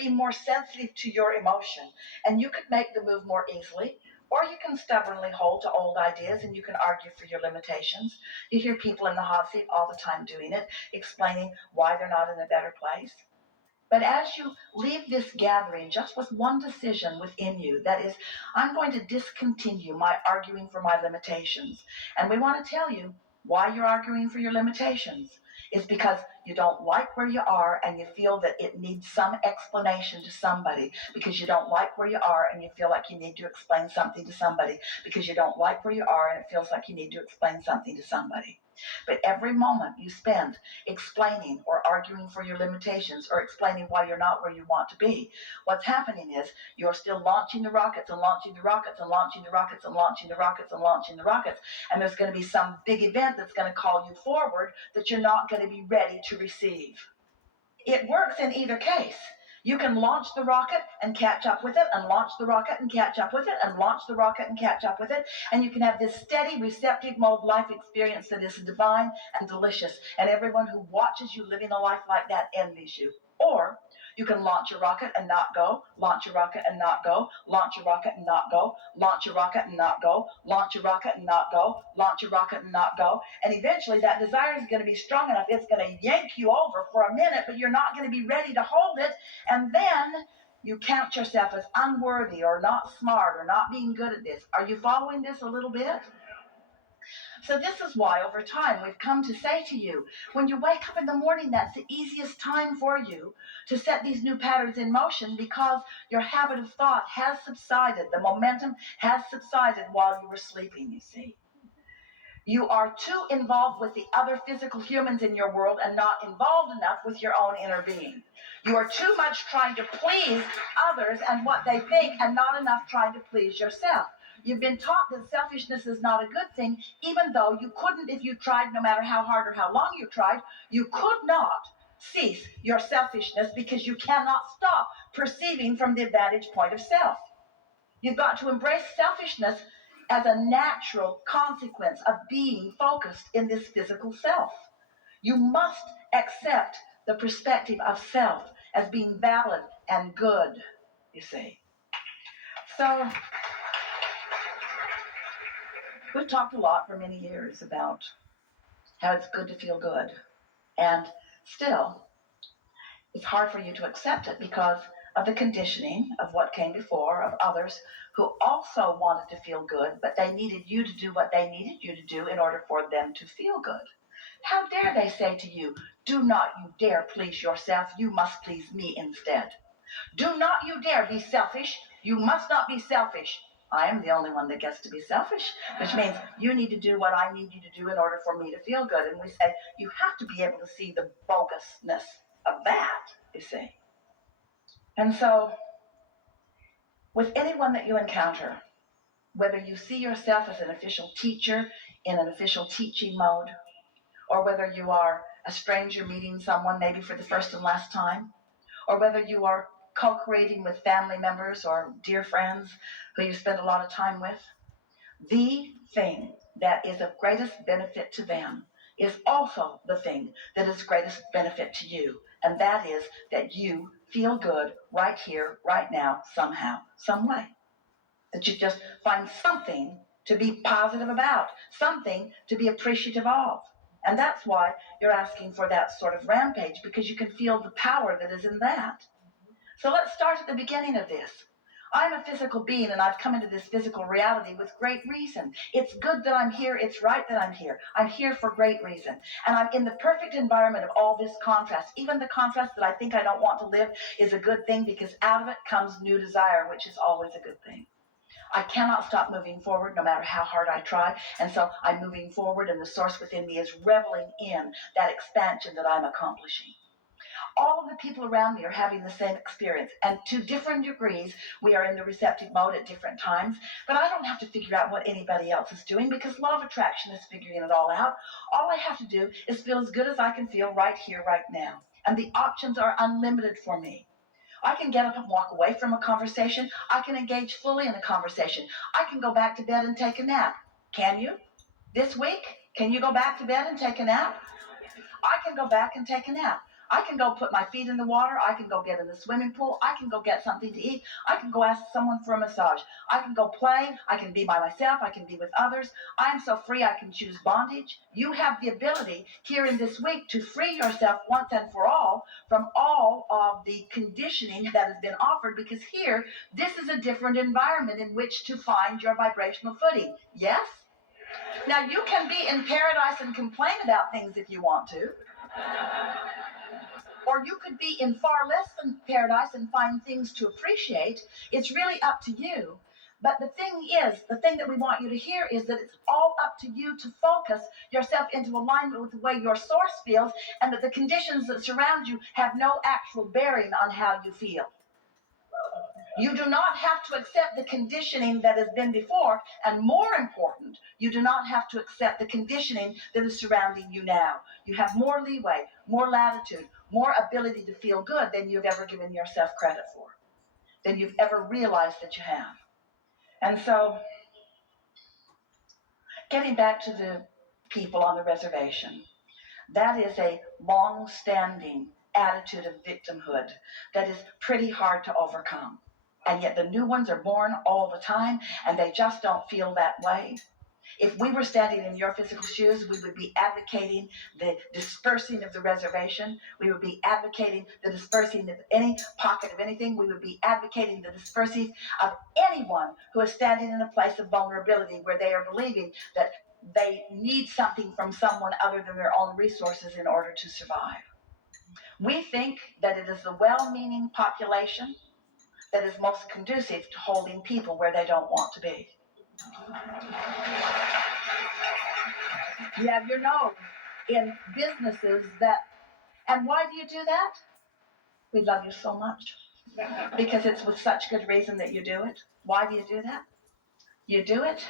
be more sensitive to your emotion, and you could make the move more easily. Or you can stubbornly hold to old ideas and you can argue for your limitations. You hear people in the hot seat all the time doing it, explaining why they're not in a better place. But as you leave this gathering just with one decision within you, that is, I'm going to discontinue my arguing for my limitations. And we want to tell you why you're arguing for your limitations. It's because you don't like where you are and you feel that it needs some explanation to somebody, because you don't like where you are and you feel like you need to explain something to somebody, because you don't like where you are and it feels like you need to explain something to somebody. But every moment you spend explaining or arguing for your limitations or explaining why you're not where you want to be, what's happening is you're still launching the rockets and launching the rockets and launching the rockets and launching the rockets and launching the rockets. And there's going to be some big event that's going to call you forward that you're not going to be ready to receive. It works in either case. You can launch the rocket and catch up with it, and launch the rocket and catch up with it, and launch the rocket and catch up with it. And you can have this steady, receptive mode life experience that is divine and delicious. And everyone who watches you living a life like that envies you. Or you can launch a rocket and not go, launch a rocket and not go, launch a rocket and not go, launch a rocket and not go, launch a rocket and not go, launch a rocket and not go. And eventually that desire is going to be strong enough, it's going to yank you over for a minute, but you're not going to be ready to hold it. And then you count yourself as unworthy or not smart or not being good at this. Are you following this a little bit? So this is why over time we've come to say to you, when you wake up in the morning, that's the easiest time for you to set these new patterns in motion, because your habit of thought has subsided. The momentum has subsided while you were sleeping, you see. You are too involved with the other physical humans in your world and not involved enough with your own inner being. You are too much trying to please others and what they think, and not enough trying to please yourself. You've been taught that selfishness is not a good thing, even though you couldn't, if you tried, no matter how hard or how long you tried, you could not cease your selfishness, because you cannot stop perceiving from the vantage point of self. You've got to embrace selfishness as a natural consequence of being focused in this physical self. You must accept the perspective of self as being valid and good, you see. So we've talked a lot for many years about how it's good to feel good. And still, it's hard for you to accept it because of the conditioning of what came before, of others who also wanted to feel good, but they needed you to do what they needed you to do in order for them to feel good. How dare they say to you, do not you dare please yourself, you must please me instead. Do not you dare be selfish, you must not be selfish. I am the only one that gets to be selfish, which means you need to do what I need you to do in order for me to feel good. And we say, you have to be able to see the bogusness of that, you see. And so, with anyone that you encounter, whether you see yourself as an official teacher in an official teaching mode, or whether you are a stranger meeting someone maybe for the first and last time, or whether you are co-creating with family members or dear friends who you spend a lot of time with, the thing that is of greatest benefit to them is also the thing that is greatest benefit to you. And that is that you feel good right here, right now, somehow, some way. That you just find something to be positive about, something to be appreciative of. And that's why you're asking for that sort of rampage, because you can feel the power that is in that. So let's start at the beginning of this. I'm a physical being, and I've come into this physical reality with great reason. It's good that I'm here. It's right that I'm here. I'm here for great reason. And I'm in the perfect environment of all this contrast. Even the contrast that I think I don't want to live is a good thing, because out of it comes new desire, which is always a good thing. I cannot stop moving forward no matter how hard I try. And so I'm moving forward, and the source within me is reveling in that expansion that I'm accomplishing. All of the people around me are having the same experience, and to different degrees, we are in the receptive mode at different times. But I don't have to figure out what anybody else is doing, because law of attraction is figuring it all out. All I have to do is feel as good as I can feel right here, right now. And the options are unlimited for me. I can get up and walk away from a conversation. I can engage fully in a conversation. I can go back to bed and take a nap. Can you? This week, can you go back to bed and take a nap? I can go back and take a nap. I can go put my feet in the water. I can go get in the swimming pool. I can go get something to eat. I can go ask someone for a massage. I can go play. I can be by myself. I can be with others. I am so free I can choose bondage. You have the ability here in this week to free yourself once and for all from all of the conditioning that has been offered, because here, this is a different environment in which to find your vibrational footing. Yes? Now, you can be in paradise and complain about things if you want to. Or you could be in far less than paradise and find things to appreciate. It's really up to you. But the thing that we want you to hear is that it's all up to you to focus yourself into alignment with the way your source feels, and that the conditions that surround you have no actual bearing on how you feel. You do not have to accept the conditioning that has been before, and more important, you do not have to accept the conditioning that is surrounding you now. You have more leeway, more latitude, more ability to feel good than you've ever given yourself credit for, than you've ever realized that you have. And so, getting back to the people on the reservation, that is a long-standing attitude of victimhood that is pretty hard to overcome. And yet the new ones are born all the time, and they just don't feel that way. If we were standing in your physical shoes, we would be advocating the dispersing of the reservation. We would be advocating the dispersing of any pocket of anything. We would be advocating the dispersing of anyone who is standing in a place of vulnerability where they are believing that they need something from someone other than their own resources in order to survive. We think that it is the well-meaning population that is most conducive to holding people where they don't want to be. You have your nose in businesses that, and why do you do that? We love you so much. Because it's with such good reason that you do it. Why do you do that? You do it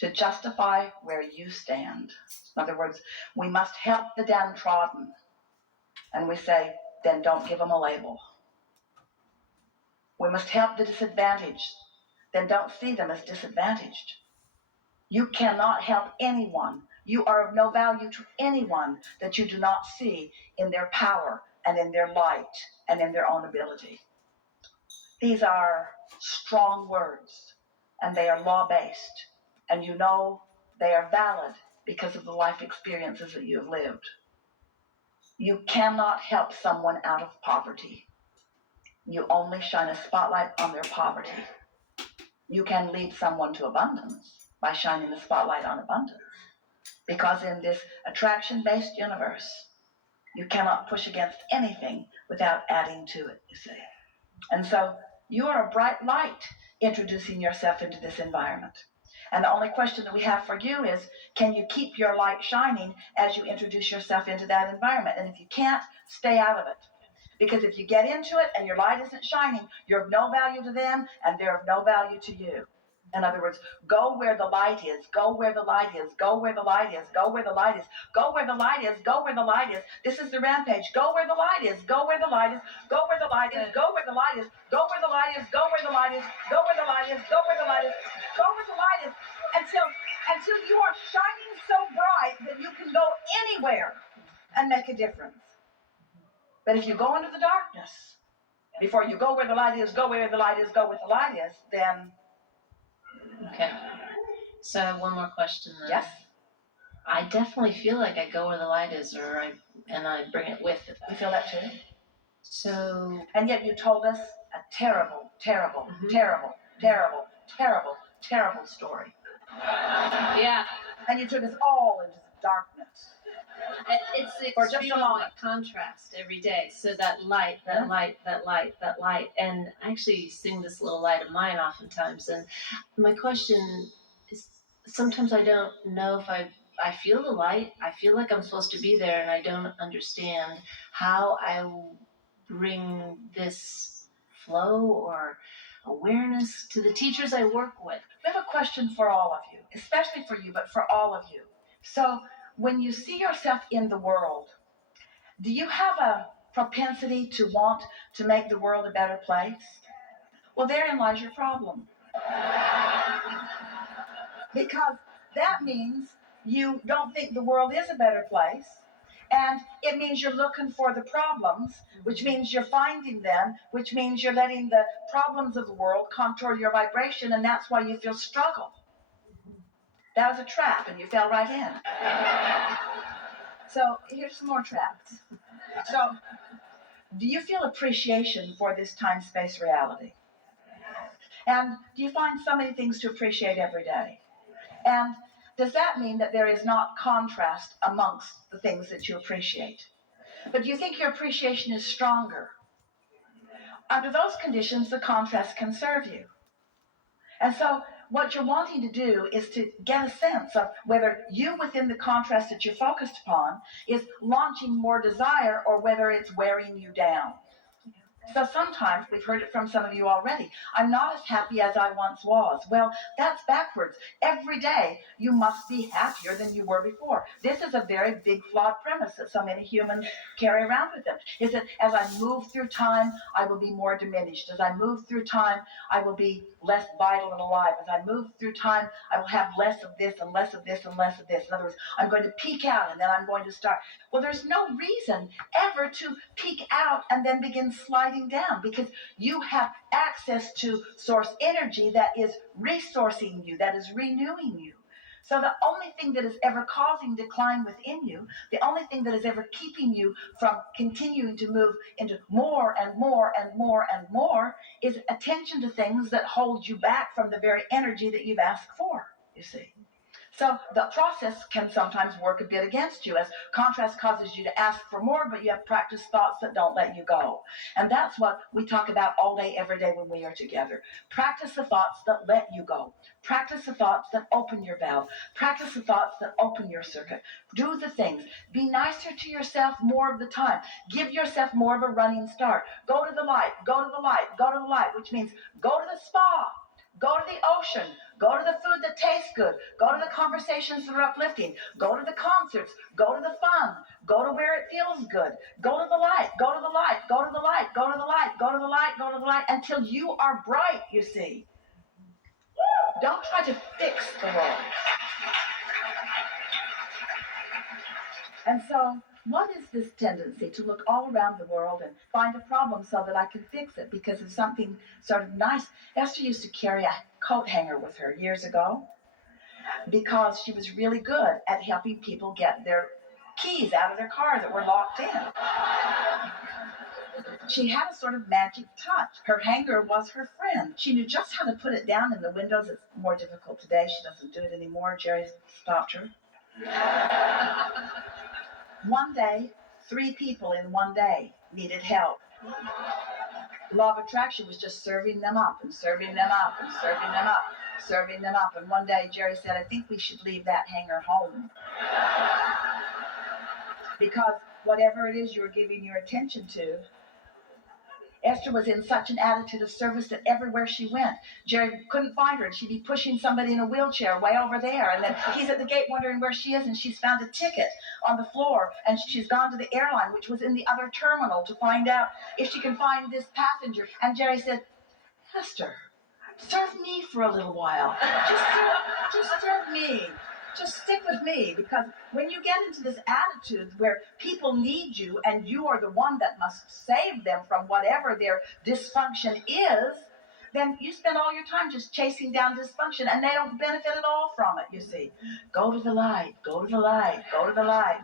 to justify where you stand. In other words, we must help the downtrodden. And we say, then don't give them a label. We must help the disadvantaged. Then don't see them as disadvantaged. You cannot help anyone. You are of no value to anyone that you do not see in their power and in their light and in their own ability. These are strong words, and they are law-based, and you know they are valid because of the life experiences that you have lived. You cannot help someone out of poverty. You only shine a spotlight on their poverty. You can lead someone to abundance by shining the spotlight on abundance. Because in this attraction-based universe, you cannot push against anything without adding to it, you see. And so you are a bright light introducing yourself into this environment. And the only question that we have for you is, can you keep your light shining as you introduce yourself into that environment? And if you can't, stay out of it. Because if you get into it and your light isn't shining, you're of no value to them and they're of no value to you. In other words, go where the light is, go where the light is, go where the light is, go where the light is, go where the light is, go where the light is. This is the rampage. Go where the light is, go where the light is, go where the light is, go where the light is, go where the light is, go where the light is, go where the light is, go where the light is, go where the light is, until you are shining so bright that you can go anywhere and make a difference. But if you go into the darkness, before you go where the light is, go where the light is, go where the light is, then... Okay. So I have one more question then. Yes? I definitely feel like I go where the light is, and I bring it with it. You feel that too? So... And yet you told us a terrible, terrible, terrible, terrible, terrible, terrible story. Yeah. And you took us all into the darkness. It's the extreme of like contrast every day. So that light, that light, that light, that light. And I actually sing this little light of mine oftentimes. And my question is, sometimes I don't know if I feel the light. I feel like I'm supposed to be there, and I don't understand how I bring this flow or awareness to the teachers I work with. We have a question for all of you, especially for you, but for all of you. So when you see yourself in the world, do you have a propensity to want to make the world a better place? Well, therein lies your problem. Because that means you don't think the world is a better place, And it means you're looking for the problems, which means you're finding them, which means you're letting the problems of the world contour your vibration, and that's why you feel struggle. That was a trap, and you fell right in. So here's some more traps. So, do you feel appreciation for this time-space reality? And do you find so many things to appreciate every day? And does that mean that there is not contrast amongst the things that you appreciate? But do you think your appreciation is stronger? Under those conditions, the contrast can serve you. And so what you're wanting to do is to get a sense of whether you, within the contrast that you're focused upon, is launching more desire or whether it's wearing you down. So sometimes, we've heard it from some of you already, I'm not as happy as I once was. Well, that's backwards. Every day, you must be happier than you were before. This is a very big, flawed premise that so many humans carry around with them, is that as I move through time, I will be more diminished. As I move through time, I will be less vital and alive. As I move through time, I will have less of this and less of this and less of this. In other words, I'm going to peak out and then I'm going to start. Well, there's no reason ever to peak out and then begin sliding down, because you have access to source energy that is resourcing you, that is renewing you. So the only thing that is ever causing decline within you, the only thing that is ever keeping you from continuing to move into more and more and more and more, is attention to things that hold you back from the very energy that you've asked for, you see. So the process can sometimes work a bit against you, as contrast causes you to ask for more, but you have practiced thoughts that don't let you go. And that's what we talk about all day, every day when we are together. Practice the thoughts that let you go. Practice the thoughts that open your valve. Practice the thoughts that open your circuit. Do the things. Be nicer to yourself more of the time. Give yourself more of a running start. Go to the light, go to the light, go to the light, which means go to the spa. Go to the ocean. Go to the food that tastes good. Go to the conversations that are uplifting. Go to the concerts. Go to the fun. Go to where it feels good. Go to the light. Go to the light. Go to the light. Go to the light. Go to the light. Go to the light until you are bright, you see. Don't try to fix the world. And so, what is this tendency to look all around the world and find a problem so that I can fix it because of something sort of nice? Esther used to carry a coat hanger with her years ago because she was really good at helping people get their keys out of their car that were locked in. She had a sort of magic touch. Her hanger was her friend. She knew just how to put it down in the windows. It's more difficult today. She doesn't do it anymore. Jerry stopped her. One day, 3 people in one day needed help. Law of attraction was just serving them up and serving them up and serving them up, serving them up. And one day Jerry said, I think we should leave that hanger home. Because whatever it is you're giving your attention to, Esther was in such an attitude of service that everywhere she went, Jerry couldn't find her, and she'd be pushing somebody in a wheelchair way over there, and then he's at the gate wondering where she is, and she's found a ticket on the floor, and she's gone to the airline, which was in the other terminal, to find out if she can find this passenger. And Jerry said, Esther, serve me for a little while. Just serve me. Just stick with me, because when you get into this attitude where people need you and you are the one that must save them from whatever their dysfunction is, then you spend all your time just chasing down dysfunction and they don't benefit at all from it, you see. Go to the light, go to the light, go to the light,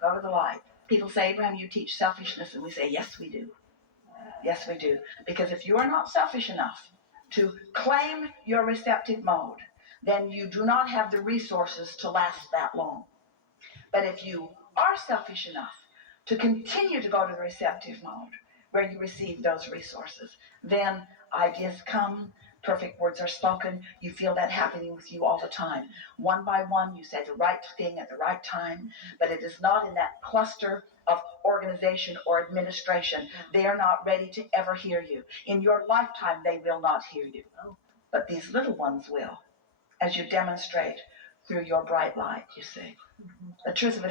go to the light. People say, Abraham, you teach selfishness, and we say, yes, we do. Yes, we do. Because if you are not selfish enough to claim your receptive mode, then you do not have the resources to last that long. But if you are selfish enough to continue to go to the receptive mode, where you receive those resources, then ideas come, perfect words are spoken, you feel that happening with you all the time. One by one, you say the right thing at the right time, but it is not in that cluster of organization or administration. They are not ready to ever hear you. In your lifetime, they will not hear you. But these little ones will, as you demonstrate through your bright light, you see. The truth of it